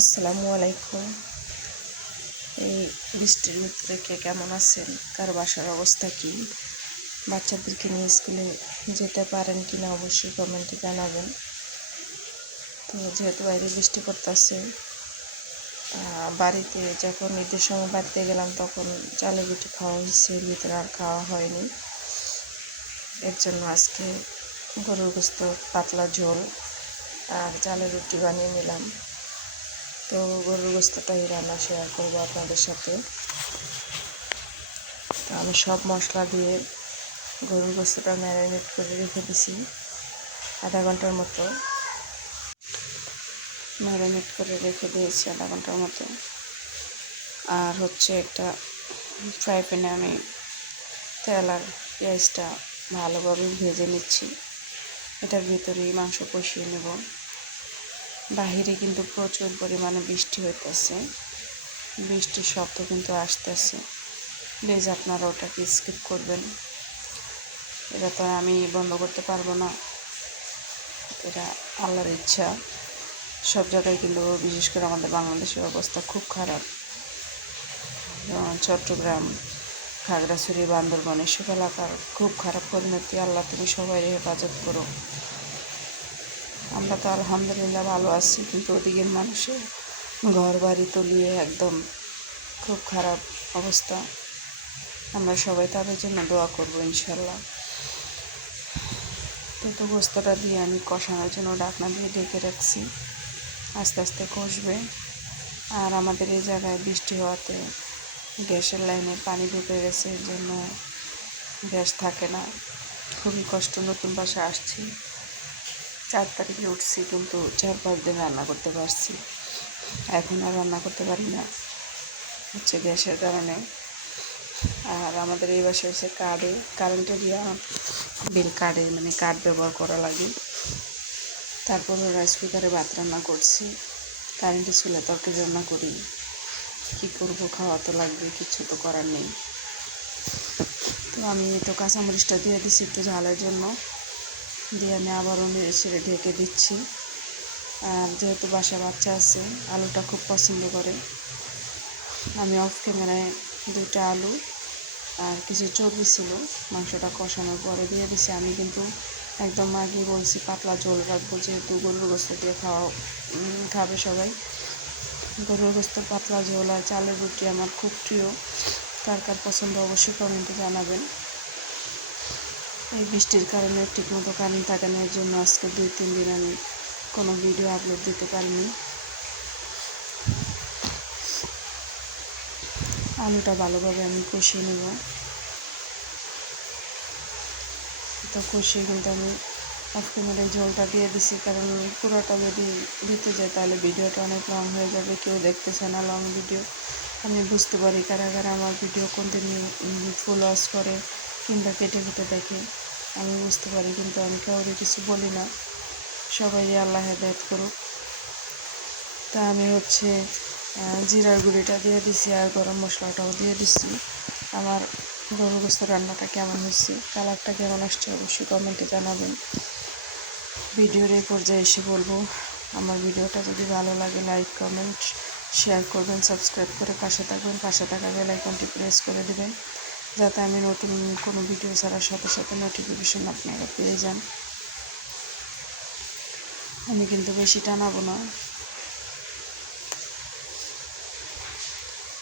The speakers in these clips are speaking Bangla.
আসসালামু আলাইকুম। এই বৃষ্টির ভিতরে কে কেমন আছেন? কার বাসার অবস্থা কী? বাচ্চাদেরকে নিয়ে স্কুলে যেতে পারেন কি না অবশ্যই কমেন্টে জানাবেন। তো যেহেতু বাইরে বৃষ্টি পড়তেছে, বাড়িতে যখন ঈদের সময় বাড়িতে গেলাম তখন চালের রুটি খাওয়া হয়েছে, এর ভিতরে আর খাওয়া হয়নি। এর জন্য আজকে গরুর গোশত পাতলা ঝোল আর চালের রুটি বানিয়ে নিলাম। তো গরুর গোশতটাই রান্না শেয়ার করবো আপনাদের সাথে। তো আমি সব মশলা দিয়ে গরুর গোশতটা ম্যারিনেট করে রেখে দিছি আধা ঘন্টার মতো। ম্যারিনেট করে রেখে দিয়েছি আধা ঘন্টার মতো। আর হচ্ছে একটা ফ্রাই প্যানে আমি তেল আর পেঁয়াজটা ভালোভাবে ভেজে নিচ্ছি। এটার ভিতরেই মাংস কষিয়ে নেব। বাহিরে কিন্তু প্রচুর পরিমাণে বৃষ্টি হইতেছে, বৃষ্টির শব্দ কিন্তু আসতেছে। প্লিজ আপনারা ওটাকে স্কিপ করবেন, এটা তো আমি বন্ধ করতে পারবো না, এটা আল্লাহর ইচ্ছা। সব জায়গায় কিন্তু বিশেষ করে আমাদের বাংলাদেশের অবস্থা খুব খারাপ। চট্টগ্রাম, খাগড়াছড়ি, বান্দরবান এসব এলাকার খুব খারাপ পরিণতি। আল্লাহ তুমি সবাই হেফাজত করো। আমরা তো আলহামদুলিল্লাহ ভালো আছি, কিন্তু ওদিকের মানুষের ঘর বাড়ি তলিয়ে একদম খুব খারাপ অবস্থা। আমরা সবাই তাদের জন্য দোয়া করবো ইনশাল্লাহ। তো গোস্তটা দিয়ে আমি কষানোর জন্য ঢাকনা দিয়ে ঢেকে রাখছি, আস্তে আস্তে কষবে। আর আমাদের এই জায়গায় বৃষ্টি হওয়াতে গ্যাসের লাইনে পানি ঢুকে গেছে, এর জন্য গ্যাস থাকে না। খুবই কষ্ট, নতুন বাসায় আসছি, 4 তারিখে উঠছি, কিন্তু 4-5 দিন রান্না করতে পারছি। এখন আর রান্না করতে পারি না হচ্ছে গ্যাসের কারণে। আর আমাদের এই বাসায় হচ্ছে কারেন্টের বিল কার্ডে, মানে কার্ড ব্যবহার করা লাগে। তারপরে রাইস কুকারে ভাত রান্না করছি, কারেন্টে চুলে তরকারি রান্না করি। কী করবো, খাওয়া তো লাগবে, কিছু তো করার নেই। তো আমি তো কাঁচামরিচটা দিয়ে দিচ্ছি একটু ঝালের জন্য, দিয়ে আমি আবারও নেড়ে ঢেকে দিচ্ছি। আর যেহেতু বাসা বাচ্চা আছে, আলুটা খুব পছন্দ করে, আমি অফ ক্যামেরায় 2টা আলু আর কিছু চর্বি ছিল মাংসটা কষানোর পরে দিয়ে দিছি। আমি কিন্তু একদম আগে বলছি পাতলা ঝোল রাখবো, যেহেতু গরুর গোশত দিয়ে খাবে সবাই। গরুর গোশত পাতলা ঝোল আর চালের রুটি আমার খুব প্রিয়। কার কার পছন্দ অবশ্যই কমেন্টে জানাবেন। এই বৃষ্টির কারণে ঠিকমতো কারেন্ট থাকে না, এর জন্য আজকে 2-3 দিন আমি কোনো ভিডিও আপলোড দিতে পারিনি। আলুটা ভালোভাবে আমি কষিয়ে নেব। তো কষিয়ে কিন্তু আমি অফ ক্যামেরায় ঝোলটা দিয়ে দিছি, কারণ পুরোটা যদি দিতে যায় তাহলে ভিডিওটা অনেক লং হয়ে যাবে, কেউ দেখতেছে না লং ভিডিও। আমি বুঝতে পারি কারা কারা আমার ভিডিও কন্টিনিউ ফুল ওয়াচ করে কিংবা কেটে কেটে দেখে, আমি বুঝতে পারি, কিন্তু আমি কাউরে কিছু বলি না। সবাই আল্লাহ হেদায়েত করুক। তা আমি হচ্ছে জিরার গুঁড়িটা দিয়ে দিছি আর গরম মশলাটাও দিয়ে দিছি। আমার গরুর গোশত রান্নাটা কেমন হয়েছে, কালারটা কেমন আসছে অবশ্যই কমেন্টে জানাবেন। ভিডিওর এই পর্যায়ে এসে বলবো, আমার ভিডিওটা যদি ভালো লাগে লাইক, কমেন্ট, শেয়ার করবেন, সাবস্ক্রাইব করে পাশে থাকবেন, পাশে থাকা বেল আইকনটি প্রেস করে দেবেন, যাতে আমি নতুন কোনো ভিডিও ছাড়ার সাথে সাথে নোটিফিকেশন আপনারা পেয়ে যান। আমি কিন্তু বেশি টানাবো না,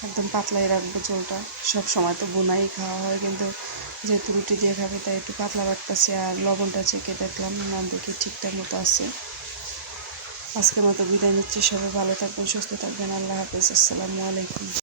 একদম পাতলাই রাখবো ঝোলটা। সব সময় তো বোনাই খাওয়া হয়, কিন্তু যেহেতু রুটি দিয়ে খাবে তাই একটু পাতলা রাখতেছি। আর লবণটা চেখে দেখলাম, না দেখি ঠিকঠাক মতো আছে। আজকের মতো বিদায় নিচ্ছি, সবাই ভালো থাকবেন, সুস্থ থাকবেন। আল্লাহ হাফেজ, আসসালামু আলাইকুম।